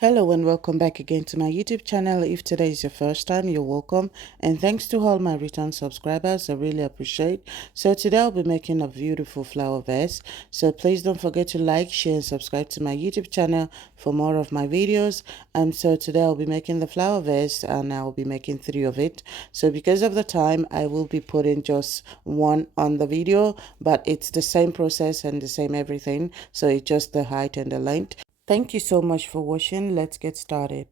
Hello and welcome back again to my YouTube channel. If today is your first time, you're welcome, and thanks to all my return subscribers. I really appreciate. So today I'll be making a beautiful flower vase. So please don't forget to like, share and subscribe to my YouTube channel for more of my videos. So today I'll be making the flower vase and I'll be making 3 of it. So because of the time, I will be putting just one on the video, but it's the same process and the same everything. So it's just the height and the length. Thank you so much for watching. Let's get started.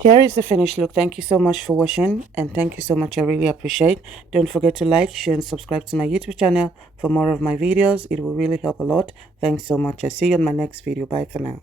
Here is the finished look. Thank you so much for watching, and thank you so much. I really appreciate. Don't forget to like, share, and subscribe to my YouTube channel for more of my videos. It will really help a lot. Thanks so much. I see you in my next video. Bye for now.